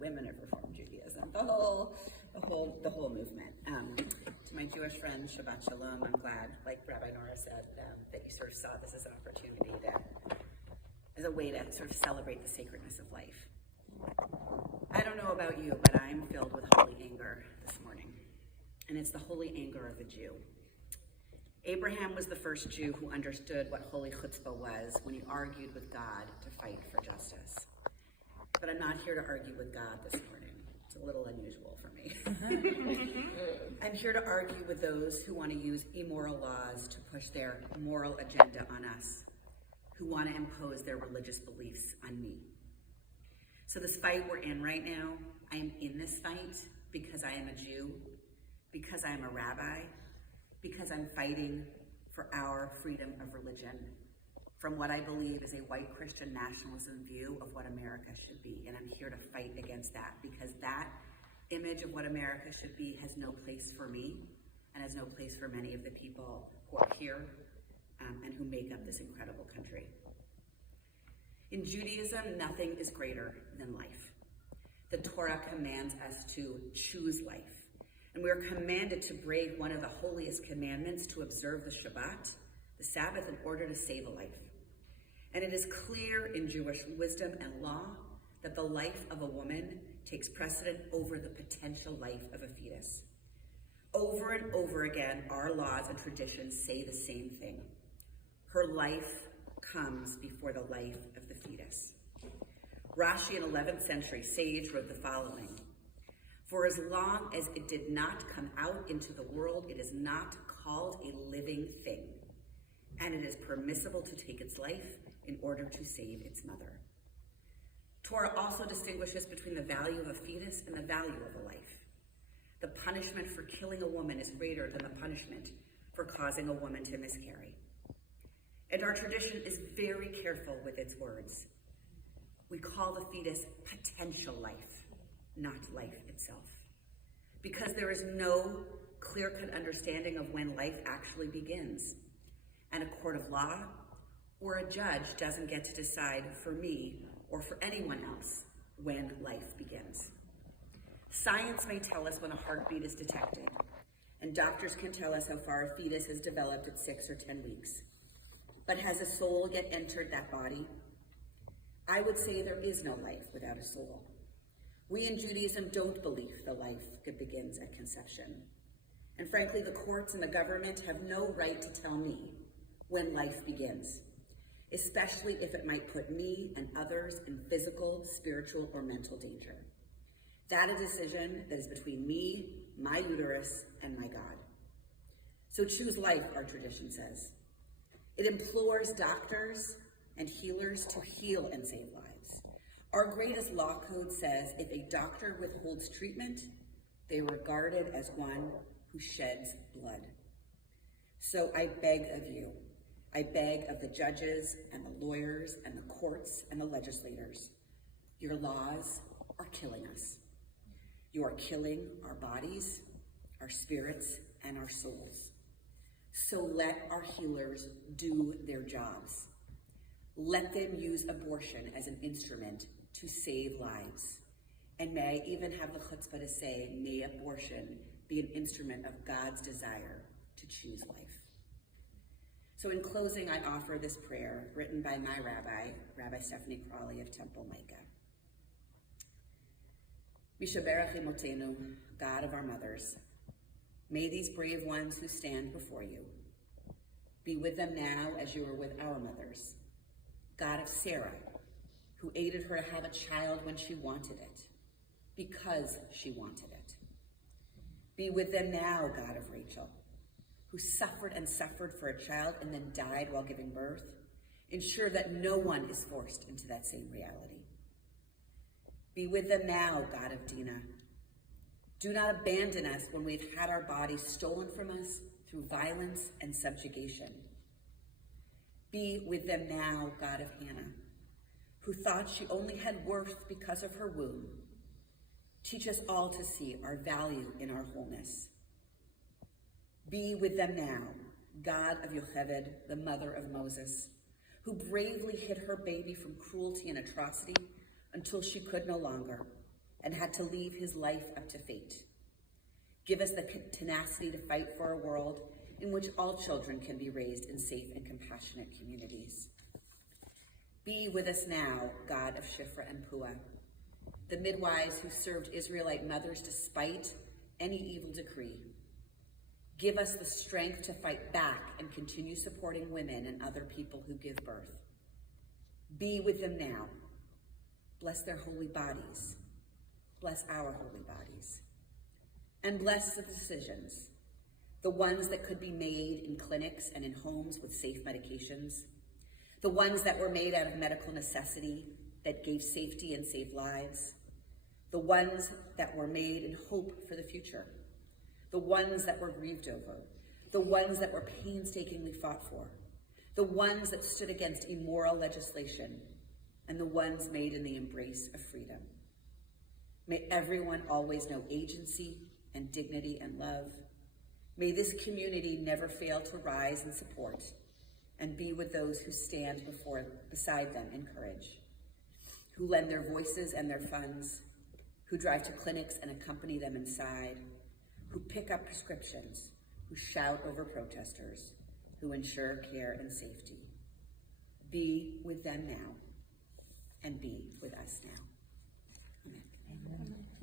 women of Reform Judaism, the whole movement. To my Jewish friends, Shabbat Shalom. I'm glad, like Rabbi Nora said, that you sort of saw this as an opportunity as a way to sort of celebrate the sacredness of life. I don't know about you, but I'm filled with holy anger this morning, and it's the holy anger of a Jew. Abraham was the first Jew who understood what holy chutzpah was when he argued with God to fight for justice. But I'm not here to argue with God this morning. It's a little unusual for me. I'm here to argue with those who want to use immoral laws to push their moral agenda on us, who want to impose their religious beliefs on me. So this fight we're in right now, I am in this fight because I am a Jew, because I am a rabbi, because I'm fighting for our freedom of religion from what I believe is a white Christian nationalism view of what America should be. And I'm here to fight against that because that image of what America should be has no place for me and has no place for many of the people who are here and who make up this incredible country. In Judaism, nothing is greater than life. The Torah commands us to choose life. And we are commanded to break one of the holiest commandments, to observe the Shabbat, the Sabbath, in order to save a life. And it is clear in Jewish wisdom and law that the life of a woman takes precedent over the potential life of a fetus. Over and over again, our laws and traditions say the same thing. Her life comes before the life of the fetus. Rashi, an 11th century sage, wrote the following: "For as long as it did not come out into the world, it is not called a living thing, and it is permissible to take its life in order to save its mother." Torah also distinguishes between the value of a fetus and the value of a life. The punishment for killing a woman is greater than the punishment for causing a woman to miscarry. And our tradition is very careful with its words. We call the fetus potential life, not life itself, because there is no clear-cut understanding of when life actually begins. And a court of law or a judge doesn't get to decide for me or for anyone else when life begins. Science may tell us when a heartbeat is detected, and doctors can tell us how far a fetus has developed at 6 or 10 weeks. But has a soul yet entered that body? I would say there is no life without a soul. We in Judaism don't believe the life begins at conception. And frankly, the courts and the government have no right to tell me when life begins, especially if it might put me and others in physical, spiritual, or mental danger. That is a decision that is between me, my uterus, and my God. So choose life, our tradition says. It implores doctors and healers to heal and save lives. Our greatest law code says if a doctor withholds treatment, they are regarded as one who sheds blood. So I beg of you, I beg of the judges and the lawyers and the courts and the legislators, your laws are killing us. You are killing our bodies, our spirits, and our souls. So let our healers do their jobs. Let them use abortion as an instrument to save lives. And may I even have the chutzpah to say, may abortion be an instrument of God's desire to choose life. So in closing, I offer this prayer written by my rabbi, Rabbi Stephanie Crawley of Temple Micah. Mishaberach Imotenu, God of our mothers, may these brave ones who stand before you be with them now as you were with our mothers. God of Sarah, who aided her to have a child when she wanted it, because she wanted it. Be with them now, God of Rachel, who suffered and suffered for a child and then died while giving birth. Ensure that no one is forced into that same reality. Be with them now, God of Dinah. Do not abandon us when we've had our bodies stolen from us through violence and subjugation. Be with them now, God of Hannah, who thought she only had worth because of her womb. Teach us all to see our value in our wholeness. Be with them now, God of Yocheved, the mother of Moses, who bravely hid her baby from cruelty and atrocity until she could no longer. and had to leave his life up to fate. Give us the tenacity to fight for a world in which all children can be raised in safe and compassionate communities. Be with us now, God of Shifra and Puah, the midwives who served Israelite mothers despite any evil decree. Give us the strength to fight back and continue supporting women and other people who give birth. Be with them now. Bless their holy bodies. Bless our holy bodies. And bless the decisions, the ones that could be made in clinics and in homes with safe medications, the ones that were made out of medical necessity that gave safety and saved lives, the ones that were made in hope for the future, the ones that were grieved over, the ones that were painstakingly fought for, the ones that stood against immoral legislation, and the ones made in the embrace of freedom. May everyone always know agency and dignity and love. May this community never fail to rise in support and be with those who stand beside them in courage, who lend their voices and their funds, who drive to clinics and accompany them inside, who pick up prescriptions, who shout over protesters, who ensure care and safety. Be with them now, and be with us now. Amen. Amen.